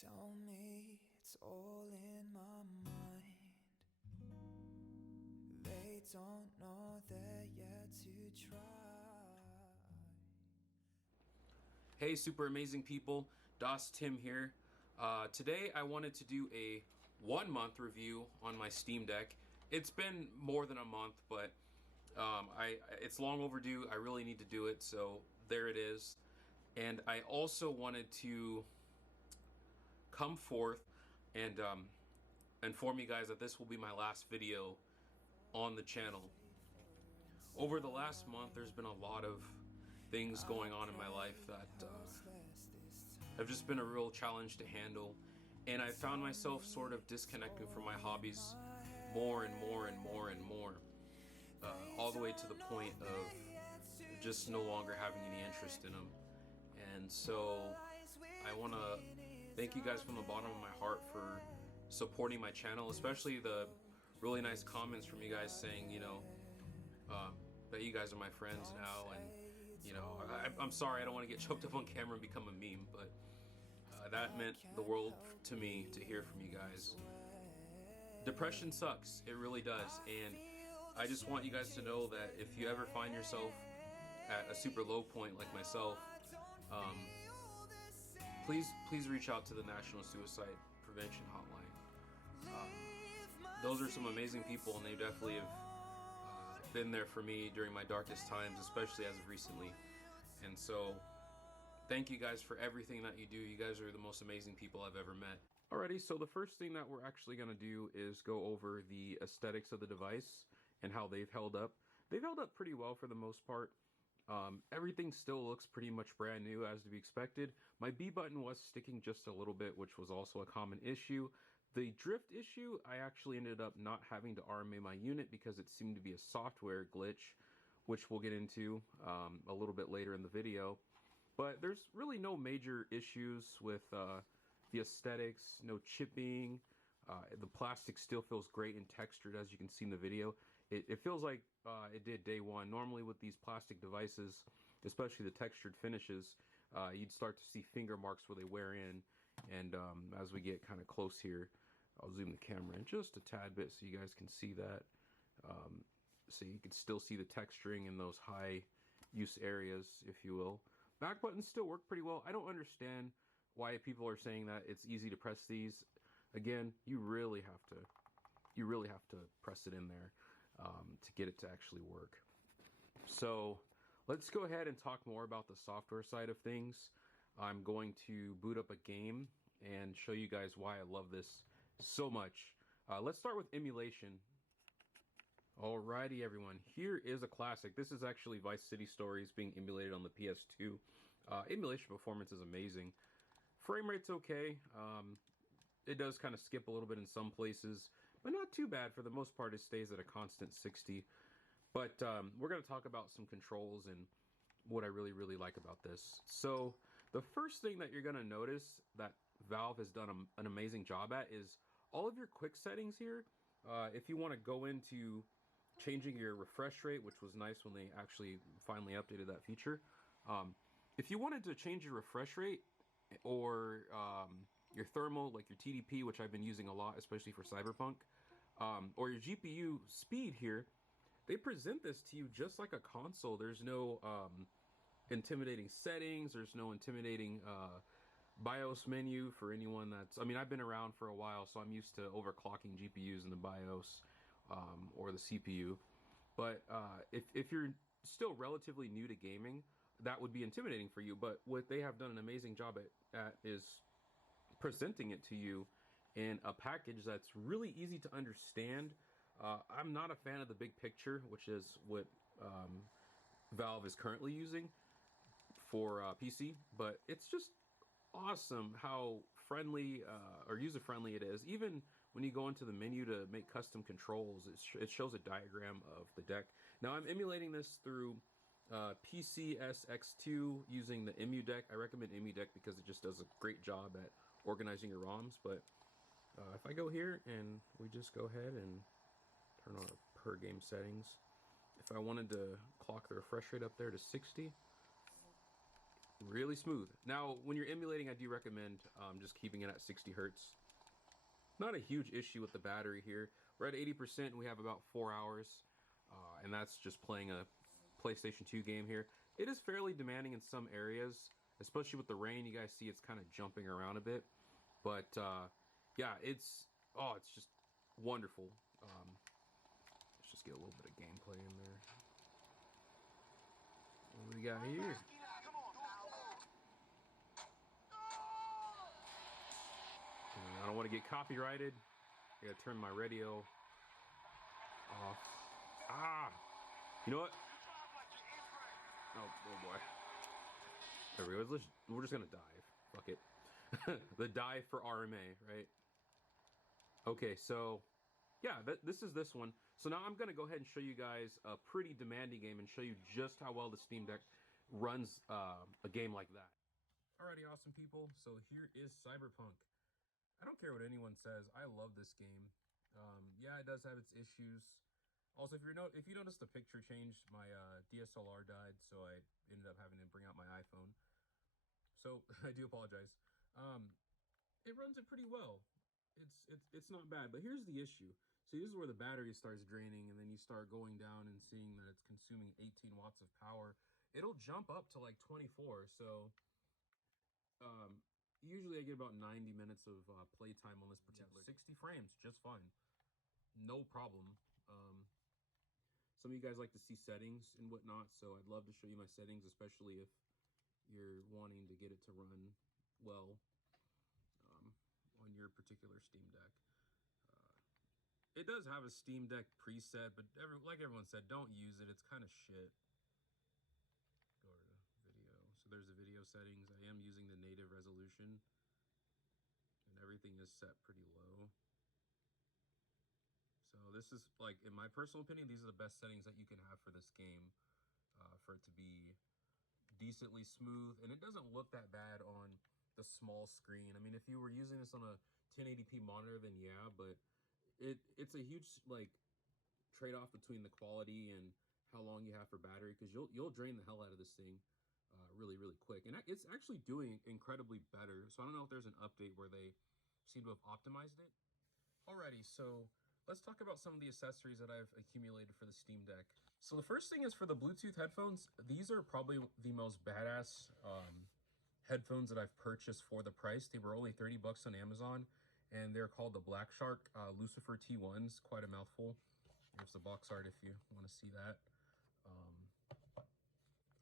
Tell me it's all in my mind. They don't know they're yet to try. Hey, super amazing people, DasTim here. Today I wanted to do a 1 month review on my Steam Deck. It's been more than a month, but it's long overdue. I really need to do it, so there it is. And I also wanted to come forth and inform you guys that this will be my last video on the channel. Over the last month, there's been a lot of things going on in my life that have just been a real challenge to handle, and I found myself sort of disconnecting from my hobbies more and more and more and more, all the way to the point of just no longer having any interest in them. And so I want to thank you guys from the bottom of my heart for supporting my channel, especially the really nice comments from you guys saying, that you guys are my friends now. And I'm sorry I don't want to get choked up on camera and become a meme, but that meant the world to me to hear from you guys. Depression sucks, it really does, and I just want you guys to know that if you ever find yourself at a super low point like myself, please reach out to the National Suicide Prevention Hotline. Those are some amazing people, and they definitely have been there for me during my darkest times, especially as of recently. And so thank you guys for everything that you do. You guys are the most amazing people I've ever met. Alrighty, so the first thing that we're actually going to do is go over the aesthetics of the device and how they've held up. They've held up pretty well for the most part. Everything still looks pretty much brand new, as to be expected. My B button was sticking just a little bit, which was also a common issue. The drift issue, I actually ended up not having to RMA my unit because it seemed to be a software glitch, which we'll get into a little bit later in the video. But there's really no major issues with the aesthetics, no chipping. The plastic still feels great and textured, as you can see in the video. It feels like it did day one. Normally with these plastic devices, especially the textured finishes, you'd start to see finger marks where they wear in. And as we get kind of close here, I'll zoom the camera in just a tad bit so you guys can see that. So you can still see the texturing in those high use areas, if you will. Back buttons still work pretty well. I don't understand why people are saying that it's easy to press these. Again, you really have to press it in there to get it to actually work. So let's go ahead and talk more about the software side of things. I'm going to boot up a game and show you guys why I love this so much. Let's start with Emulation. Alrighty everyone, here is a classic. This is actually Vice City Stories being emulated on the PS2. Emulation performance is amazing. Frame rate's okay. It does kind of skip a little bit in some places, but not too bad. For the most part, it stays at a constant 60. But we're going to talk about some controls and what I really like about this. So the first thing that you're going to notice that Valve has done an amazing job at is all of your quick settings here. If you want to go into changing your refresh rate, which was nice when they actually finally updated that feature. If you wanted to change your refresh rate or your thermal, like your TDP, which I've been using a lot, especially for Cyberpunk, or your GPU speed here, they present this to you just like a console. There's no intimidating settings. There's no intimidating BIOS menu for anyone that's... I mean, I've been around for a while, so I'm used to overclocking GPUs in the BIOS or the CPU. But if you're still relatively new to gaming, that would be intimidating for you. But what they have done an amazing job at is presenting it to you in a package that's really easy to understand. I'm not a fan of the big picture, which is what Valve is currently using for PC, but it's just awesome how friendly or user-friendly it is. Even when you go into the menu to make custom controls, it shows a diagram of the deck. Now I'm emulating this through PCSX2 using the Emu deck. I recommend Emu deck because it just does a great job at organizing your ROMs. But if I go here and we just go ahead and turn on our per game settings, if I wanted to clock the refresh rate up there to 60, really smooth. Now, when you're emulating, I do recommend just keeping it at 60 hertz. Not a huge issue with the battery here. We're at 80%, and we have about 4 hours, and that's just playing a PlayStation 2 game here. It is fairly demanding in some areas, especially with the rain. You guys see it's kind of jumping around a bit, but yeah, it's just wonderful. Let's just get a little bit of gameplay in there. What do we got here? I don't want to get copyrighted. I gotta turn my radio off. Ah! You know what? Oh boy. There we go. We're just gonna dive. Fuck it. The dive for RMA, right? Okay, so yeah, this is this one. So now I'm gonna go ahead and show you guys a pretty demanding game and show you just how well the Steam Deck runs a game like that. Alrighty, awesome people. So here is Cyberpunk. I don't care what anyone says. I love this game. Yeah, it does have its issues. Also, if you notice the picture changed, my DSLR died, so I ended up having to bring out my iPhone. So I do apologize. It runs it pretty well. It's not bad, but here's the issue. See, this is where the battery starts draining, and then you start going down and seeing that it's consuming 18 watts of power. It'll jump up to like 24, so usually I get about 90 minutes of playtime on this particular. 60 frames, just fine. No problem. Some of you guys like to see settings and whatnot, so I'd love to show you my settings, especially if you're wanting to get it to run well on your particular Steam Deck. It does have a Steam Deck preset, but like everyone said, don't use it. It's kind of shit. Go to video. So there's the video settings. I am using the native resolution, and everything is set pretty low. So this is, like, in my personal opinion, these are the best settings that you can have for this game, for it to be decently smooth, and it doesn't look that bad on the small screen. I mean, if you were using this on a 1080p monitor, then yeah, but it's a huge like trade-off between the quality and how long you have for battery, because you'll drain the hell out of this thing really quick, and it's actually doing incredibly better. So I don't know if there's an update where they seem to have optimized it. Alrighty, so let's talk about some of the accessories that I've accumulated for the Steam Deck. So the first thing is for the Bluetooth headphones. These are probably the most badass headphones that I've purchased for the price. They were only 30 bucks on Amazon, and they're called the Black Shark Lucifer T1s. Quite a mouthful. Here's the box art if you want to see that.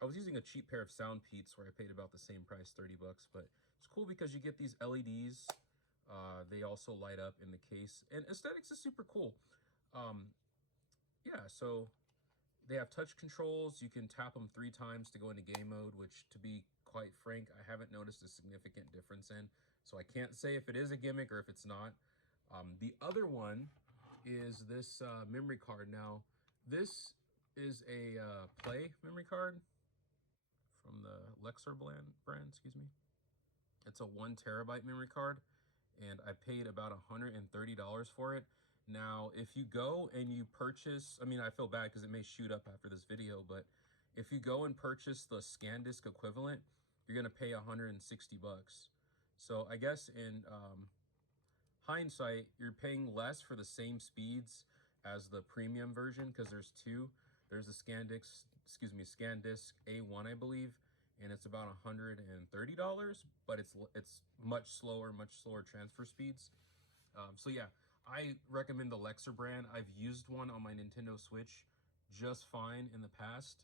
I was using a cheap pair of Soundpeats where I paid about the same price, 30 bucks, but it's cool because you get these LEDs. They also light up in the case, and aesthetics is super cool. Yeah, so they have touch controls. You can tap them 3 times to go into game mode, which, to be quite frank, I haven't noticed a significant difference in. So I can't say if it is a gimmick or if it's not. The other one is this memory card. Now, this is a Play memory card from the Lexar brand, excuse me. It's a 1 terabyte memory card, and I paid about $130 for it. Now, if you go and you purchase, I mean, I feel bad because it may shoot up after this video, but if you go and purchase the SanDisk equivalent, you're gonna pay 160 bucks. So I guess in hindsight, you're paying less for the same speeds as the premium version, because there's 2. There's the SanDisk A1, I believe, and it's about $130, but it's much slower transfer speeds. So yeah, I recommend the Lexar brand. I've used one on my Nintendo Switch just fine in the past.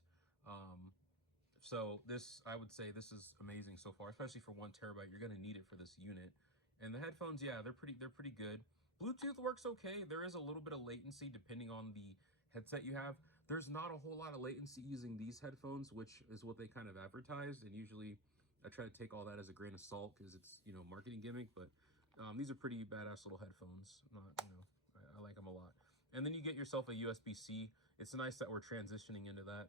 So this, I would say this is amazing so far, especially for 1 terabyte. You're gonna need it for this unit. And the headphones, yeah, they're pretty good. Bluetooth works okay. There is a little bit of latency depending on the headset you have. There's not a whole lot of latency using these headphones, which is what they kind of advertised. And usually I try to take all that as a grain of salt because it's, you know, marketing gimmick, but these are pretty badass little headphones. I like them a lot. And then you get yourself a USB-C. It's nice that we're transitioning into that.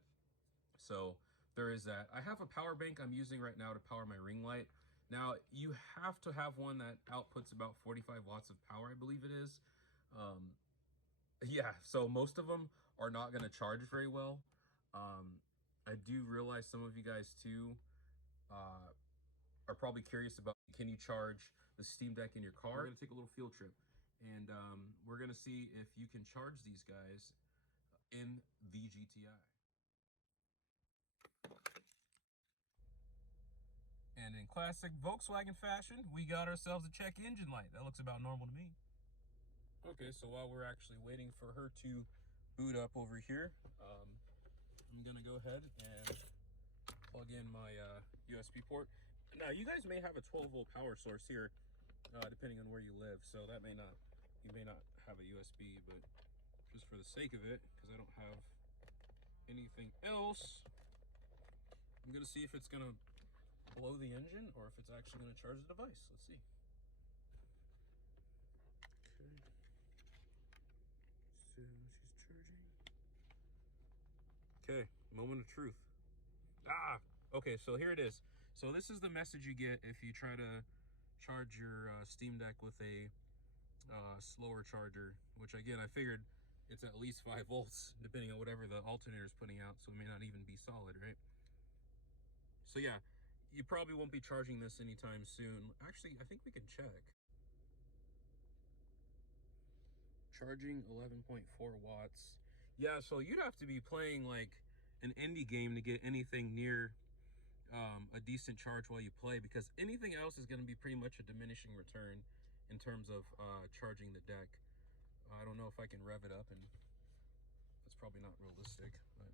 So there is that. I have a power bank I'm using right now to power my ring light. Now, you have to have one that outputs about 45 watts of power, I believe it is. Yeah, so most of them are not going to charge very well. I do realize some of you guys too are probably curious about, can you charge the Steam Deck in your car? We're gonna take a little field trip, and we're gonna see if you can charge these guys in the GTI. And in classic Volkswagen fashion, we got ourselves a check engine light. That looks about normal to me. Okay, so while we're actually waiting for her to boot up over here, I'm gonna go ahead and plug in my USB port. Now, you guys may have a 12-volt power source here, depending on where you live, so that may not, you may not have a USB, but just for the sake of it, because I don't have anything else, I'm gonna see if it's gonna blow the engine or if it's actually gonna charge the device. Let's see. Okay, so she's charging. Okay, moment of truth. Okay, so here it is. So this is the message you get if you try to charge your Steam Deck with a slower charger, which again, I figured it's at least 5 volts, depending on whatever the alternator is putting out, so it may not even be solid, right? So yeah, you probably won't be charging this anytime soon. Actually, I think we can check. Charging 11.4 watts. Yeah, so you'd have to be playing like an indie game to get anything near a decent charge while you play, because anything else is going to be pretty much a diminishing return in terms of charging the deck. I don't know if I can rev it up, and that's probably not realistic, but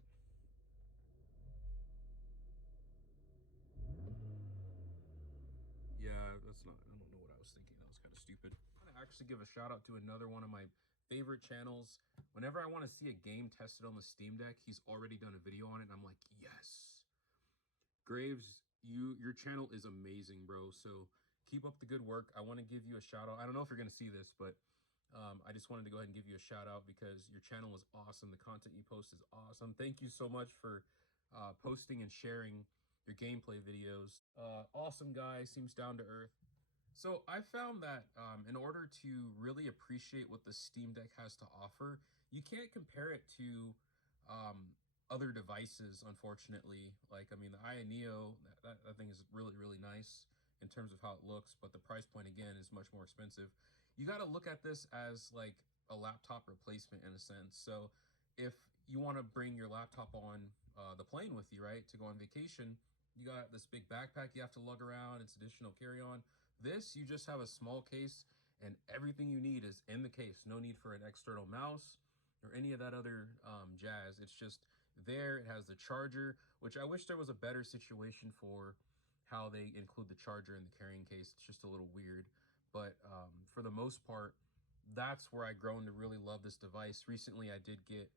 yeah, that's not, I don't know what I was thinking. That was kind of stupid. I'm gonna actually give a shout out to another one of my favorite channels. Whenever I want to see a game tested on the Steam Deck, he's already done a video on it, and I'm like, yes. Graves, your channel is amazing, bro. So keep up the good work. I want to give you a shout out. I don't know if you're gonna see this, but I just wanted to go ahead and give you a shout out because your channel is awesome. The content you post is awesome. Thank you so much for posting and sharing your gameplay videos. Awesome guy, seems down to earth. So I found that in order to really appreciate what the Steam Deck has to offer, you can't compare it to other devices, unfortunately. Like, I mean, the Aya Neo, that thing is really, really nice in terms of how it looks, but the price point, again, is much more expensive. You got to look at this as like a laptop replacement in a sense. So if you want to bring your laptop on the plane with you, right, to go on vacation, you got this big backpack you have to lug around. It's additional carry-on. This, you just have a small case, and everything you need is in the case. No need for an external mouse or any of that other jazz. It's just there. It has the charger, which I wish there was a better situation for how they include the charger in the carrying case. It's just a little weird. But for the most part, that's where I've grown to really love this device. Recently, I did get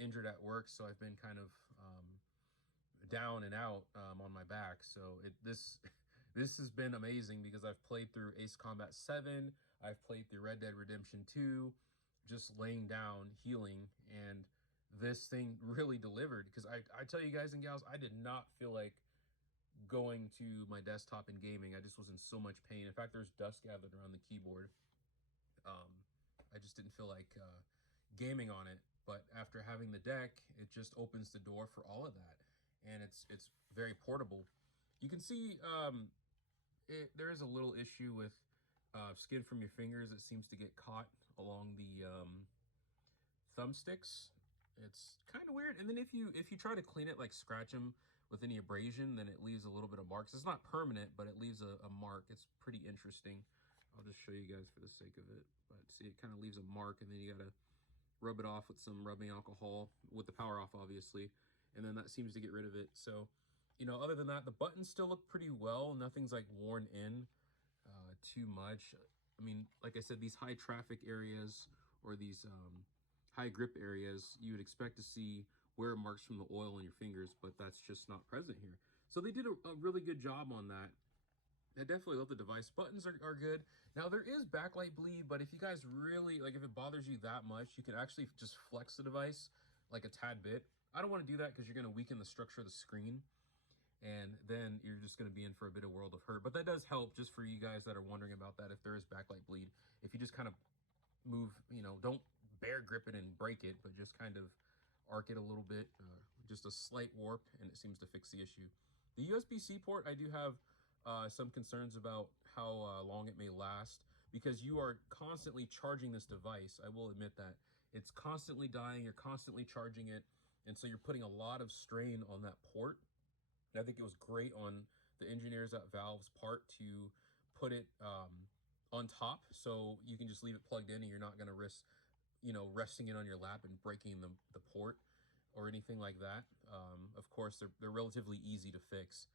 injured at work, so I've been kind of down and out on my back. So this this has been amazing because I've played through Ace Combat 7, I've played through Red Dead Redemption 2, just laying down, healing, and this thing really delivered. Because I tell you guys and gals, I did not feel like going to my desktop and gaming. I just was in so much pain. In fact, there's dust gathered around the keyboard. I just didn't feel like gaming on it. But after having the deck, it just opens the door for all of that, and it's very portable. You can see there is a little issue with skin from your fingers. It seems to get caught along the thumbsticks. It's kind of weird. And then if you try to clean it, like scratch them with any abrasion, then it leaves a little bit of marks. It's not permanent, but it leaves a mark. It's pretty interesting. I'll just show you guys for the sake of it. But see, it kind of leaves a mark, and then you gotta rub it off with some rubbing alcohol with the power off, obviously, and then that seems to get rid of it. So, you know, other than that, the buttons still look pretty well. Nothing's like worn in too much. I mean, like I said, these high traffic areas or these high grip areas, you would expect to see wear marks from the oil on your fingers, but that's just not present here. So they did a really good job on that. I definitely love the device. Buttons are good. Now, there is backlight bleed, but if you guys really, like, if it bothers you that much, you can actually just flex the device like a tad bit. I don't want to do that because you're going to weaken the structure of the screen, and then you're just going to be in for a bit of world of hurt. But that does help, just for you guys that are wondering about that, if there is backlight bleed. If you just kind of move, you know, don't bare grip it and break it, but just kind of arc it a little bit, just a slight warp, and it seems to fix the issue. The USB-C port, I do have some concerns about how long it may last, because you are constantly charging this device. I will admit that. It's constantly dying, you're constantly charging it, and so you're putting a lot of strain on that port. And I think it was great on the engineers at Valve's part to put it on top, so you can just leave it plugged in and you're not going to risk, resting it on your lap and breaking the port or anything like that. Of course, they're relatively easy to fix,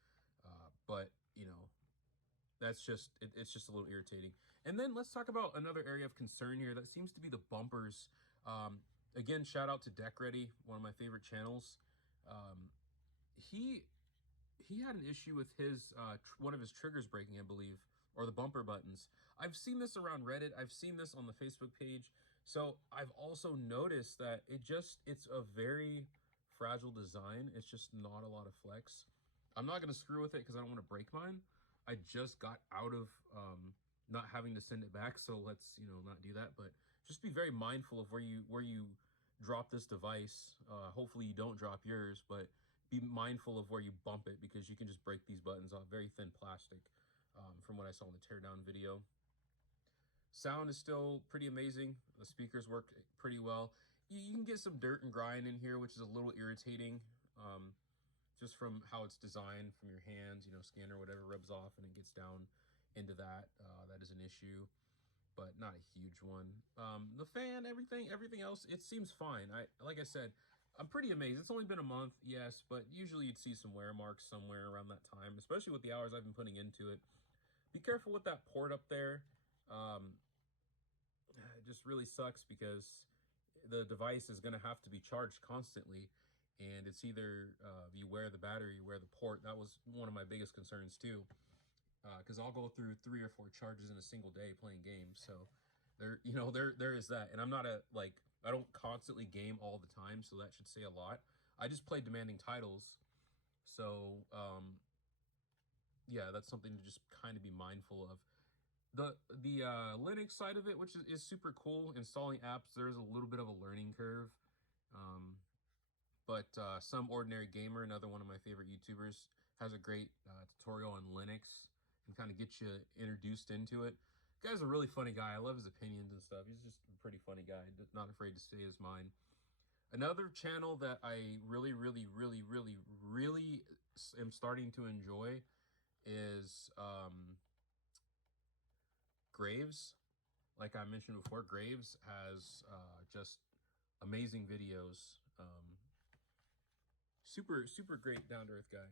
but that's just it's just a little irritating. And then let's talk about another area of concern here. That seems to be the bumpers. Again, shout out to Deck Ready, one of my favorite channels. He he had an issue with his one of his triggers breaking, I believe, or the bumper buttons. I've seen this around Reddit. I've seen this on the Facebook page. So I've also noticed that it's a very fragile design. It's just not a lot of flex. I'm not going to screw with it because I don't want to break mine. I just got out of not having to send it back, so let's not do that. But just be very mindful of where you drop this device. Hopefully you don't drop yours, but be mindful of where you bump it, because you can just break these buttons off. Very thin plastic, from what I saw in the teardown video. Sound is still pretty amazing. The speakers work pretty well. You can get some dirt and grime in here, which is a little irritating, just from how it's designed, from your hands, scanner, whatever rubs off and it gets down into that. That is an issue, but not a huge one. The fan, everything else, it seems fine. Like I said, I'm pretty amazed. It's only been a month, yes, but usually you'd see some wear marks somewhere around that time, especially with the hours I've been putting into it. Be careful with that port up there. It just really sucks because the device is going to have to be charged constantly, and it's either you wear the battery, you wear the port. That was one of my biggest concerns too, because I'll go through 3 or 4 charges in a single day playing games. So there is that. And I'm not I don't constantly game all the time, so that should say a lot. I just play demanding titles, so yeah, that's something to just kind of be mindful of. The Linux side of it, which is super cool, installing apps, there's a little bit of a learning curve, but Some Ordinary Gamer, another one of my favorite YouTubers, has a great tutorial on Linux and kind of get you introduced into it. The guy's a really funny guy. I love his opinions and stuff. He's just a pretty funny guy, not afraid to say his mind. Another channel that I really am starting to enjoy is Graves. Like I mentioned before, Graves has just amazing videos. Super great down-to-earth guy.